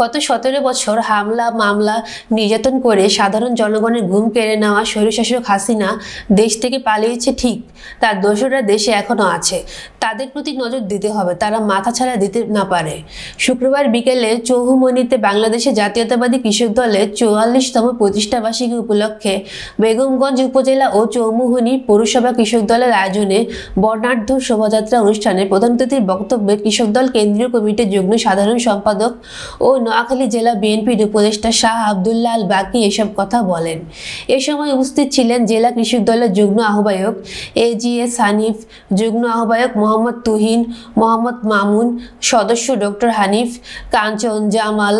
গত 17 বছর হামলা মামলা নির্যাতন করে সাধারণ জনগণের ঘুম কেড়ে নেওয়া স্বৈরশাসক হাসিনা দেশ থেকে পালিয়েছে ঠিক, তার দোসররা দেশে এখনো আছে। তাদের প্রতি নজর দিতে হবে, তারা মাথা ছাড়া দিতে না পারে। শুক্রবার বিকেলে চৌহুমনিতে বাংলাদেশের জাতীয়তাবাদী কৃষক দলের 44তম প্রতিষ্ঠা বার্ষিকী উপলক্ষে বেগমগঞ্জ উপজেলা ও চৌমুহনী পৌরসভা কৃষক দলের আয়োজনে বর্ণাঢ্য শোভাযাত্রা অনুষ্ঠানে প্রধান অতিথির বক্তব্যে কৃষক দল কেন্দ্রীয় কমিটির যুগ্ম সাধারণ সম্পাদক ও নোয়াখালী জেলা বিএনপির উপদেষ্টা শাহ আব্দুল্লাহ আল বাকি এসব কথা বলেন। এ সময় উপস্থিত ছিলেন জেলা কৃষক দলের যুগ্ম আহ্বায়ক এজিএস হানিফ, যুগ্ম আহ্বায়ক মোহাম্মদ তুহিন, মোহাম্মদ মামুন, সদস্য ডক্টর হানিফ, কাঞ্চন জামাল,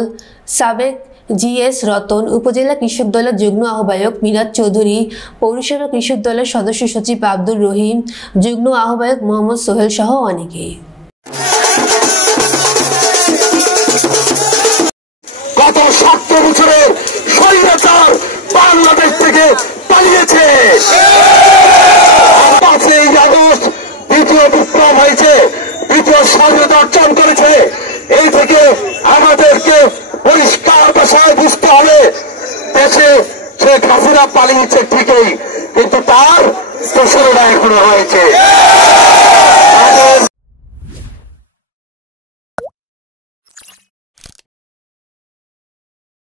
সাবেক জিএস রতন, উপজেলা কৃষক দলের যুগ্ম আহ্বায়ক মিরাজ চৌধুরী, পৌরসভা কৃষক দলের সদস্য সচিব আব্দুর রহিম, যুগ্ম আহ্বায়ক মোহাম্মদ সোহেল সহ অনেকেই। গত 70 বছরের স্বৈরাচার বাংলাদেশ থেকে পালিয়েছে। 5ই আগস্ট দ্বিতীয় বিপ্লব হয়েছে, দ্বিতীয় স্বাধীনতা অর্জন করেছে। এই থেকে আমাদেরকে পরিষ্কার ভাষায় বুঝতে হবে, দেশে শেখ হাসিনা পালিয়েছে ঠিকই, কিন্তু তার দোসররা এখনো রয়েছে।